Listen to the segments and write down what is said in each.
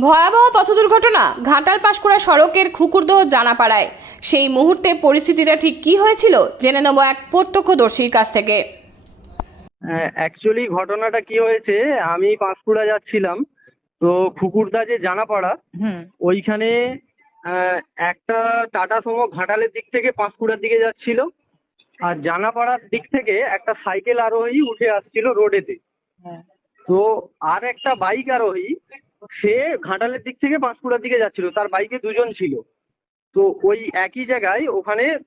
ভয়াবহ পথ দুর্ঘটনা ঘাটাল পাশকুড়া সড়কের খুকুরদহ জানাপাড়ায়। সেই মুহূর্তে পরিস্থিতিটা ঠিক কি হয়েছিল জেনে নেব এক প্রত্যক্ষদর্শীর কাছ থেকে। অ্যাকচুয়ালি ঘটনাটা কি হয়েছে আমি পাঁশকুড়া যাচ্ছিলাম তো খুকুরদা যে জানাপাড়া হুম। ওইখানে আহ, একটা টাটা সুমো ঘাটালের দিক থেকে পাঁশকুড়ার দিকে যাচ্ছিল আর জানাপাড়ার দিক থেকে একটা সাইকেল আরোহী উঠে আসছিল রোডেতে। হ্যাঁ। তো আর একটা বাইক আরোহী সে ঘাটালের দিক থেকে পাঁশকুড়ার দিকে যাচ্ছিল, তার বাইকে দুজন ছিল। তো ওই একই জায়গায় ওখানে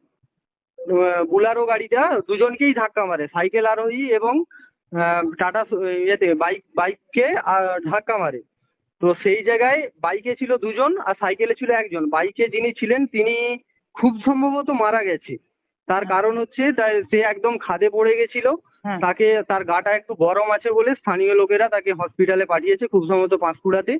বুলারো গাড়িটা দুজনকেই ধাক্কা মারে, সাইকেল আরোহী এবং টাটা ইয়েতে বাইক, বাইককে ধাক্কা মারে। তো সেই জায়গায় বাইকে ছিল দুজন আর সাইকেলে ছিল একজন। বাইকে যিনি ছিলেন, তিনি খুব সম্ভবত মারা গেছে। তার কারণ হচ্ছে, তাই- সে একদম খাদে পড়ে গেছিল। তাকে তার গাটা একটু গরম আছে বলে স্থানীয় লোকেরা তাকে হসপিটালে পাঠিয়েছে খুব সম্ভবত পাঁশকুড়াতে।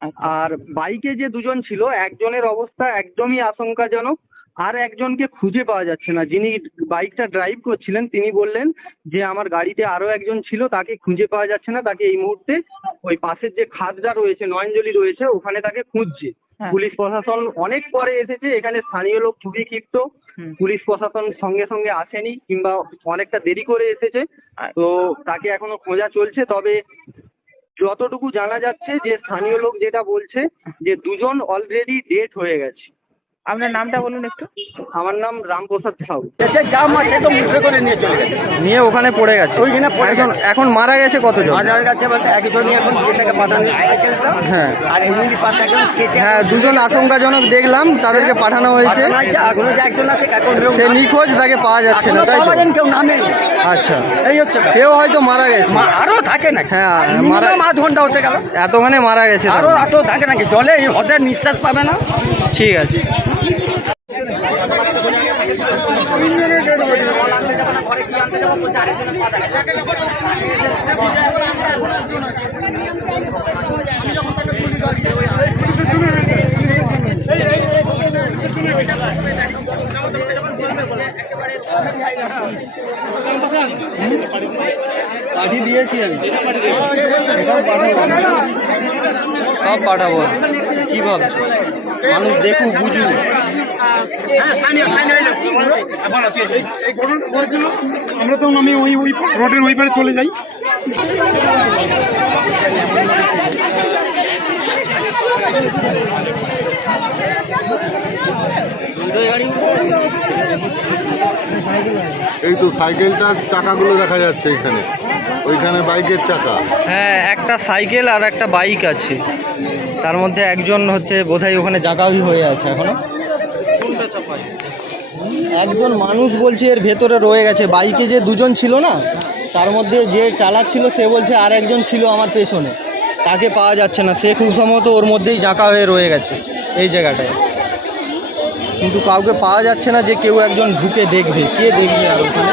আচ্ছা। আর বাইকে যে দুজন ছিল একজনের অবস্থা একদমই আশঙ্কাজনক। আর একজনকে খুঁজে পাওয়া যাচ্ছে না। যিনি বাইকটা ড্রাইভ করছিলেন তিনি বললেন যে আমার গাড়িতে আরও একজন ছিল তাকে খুঁজে পাওয়া যাচ্ছে না। তাকে এই মুহূর্তে ওই পাশের যে খাদটা রয়েছে নয়নজলি রয়েছে ওখানে তাকে খুঁজছে। হ্যাঁ। পুলিশ প্রশাসন অনেক পরে এসেছে এখানে স্থানীয় লোক খুবই ক্ষিপ্ত। পুলিশ প্রশাসন সঙ্গে সঙ্গে আসেনি কিংবা অনেকটা দেরি করে এসেছে। তো তাকে এখনও খোঁজা চলছে তবে যতটুকু জানা যাচ্ছে যে স্থানীয় লোক যেটা বলছে যে দুজন অলরেডি ডেট হয়ে গেছে। আপনার নামটা বলুন একটু। আমার নাম রামপ্রসাদ সাউ জাম আছে তো মুখে করে নিয়ে চলে গেছে। নিয়ে ওখানে পড়ে গেছে। ওইখানে পড়ে এখন এখন মারা গেছে কতজন? মাজার কাছে বলতে একজনই এখন যেটাকে পাঠানো হ্যাঁ। আর এমনি পাশে কেটে হ্যাঁ দুজন আশঙ্কাজনক দেখলাম তাদেরকে পাঠানো হয়েছে। এখনও যে একজন আছে এখন সে নিখোঁজ তাকে পাওয়া যাচ্ছে না তাই তো? কেউ নামে। আচ্ছা। এই হচ্ছে সেও হয়তো মারা গেছে। আরও থাকে না হ্যাঁ, মারা- মারা আধ ঘণ্টা হতে গেল। এতখানে মারা গেছে আরও। এত থাকে নাকি? জলে এই হদের নিঃশ্বাস পাবে না? ঠিক আছে। পাঠিয়ে দিয়েছি আমি। সব পাঠাবো। কি ভাবছ মানুষ দেখুক বুঝুক। আমরা তখন আমি ওই ওই রোডের ওই পারে চলে যাই। এই তো সাইকেলটার চাকাগুলো দেখা যাচ্ছে এখানে। ওইখানে বাইকের চাকা। হ্যাঁ একটা সাইকেল আর একটা বাইক আছে। তার মধ্যে একজন হচ্ছে বোধহয় ওখানে জাগাই হয়ে আছে এখনও। একজন মানুষ বলছে এর ভেতরে রয়ে গেছে। বাইকে যে দুজন ছিল না, তার মধ্যে যে চালাচ্ছিল, সে বলছে আর একজন ছিল আমার পেছনে। তাকে পাওয়া যাচ্ছে না। সে খুব সম্ভবত ওর মধ্যেই জাঁকা হয়ে রয়ে গেছে এই জায়গাটায়। কিন্তু কাউকে পাওয়া যাচ্ছে না যে কেউ একজন ঢুকে দেখবে। কে দেখবে আর ওখানে?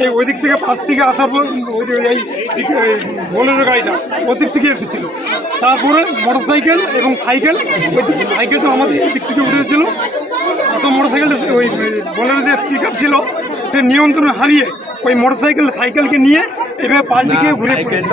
এই ওই দিক থেকে পাশ থেকে আসার পর ওই যে এই বোলেরো গাড়িটা ওদিক থেকে এসেছিল। তারপরে মোটর সাইকেল এবং সাইকেল ওই দিক- সাইকেলটা আমাদের দিক থেকে উঠেছিল। তো মোটর সাইকেলটা ওই বোলেরো যে পিক আপ ছিল সে নিয়ন্ত্রণ হারিয়ে ওই মোটর সাইকেল সাইকেলকে নিয়ে এভাবে পাল্টি গিয়ে ঘুরে পড়েছিল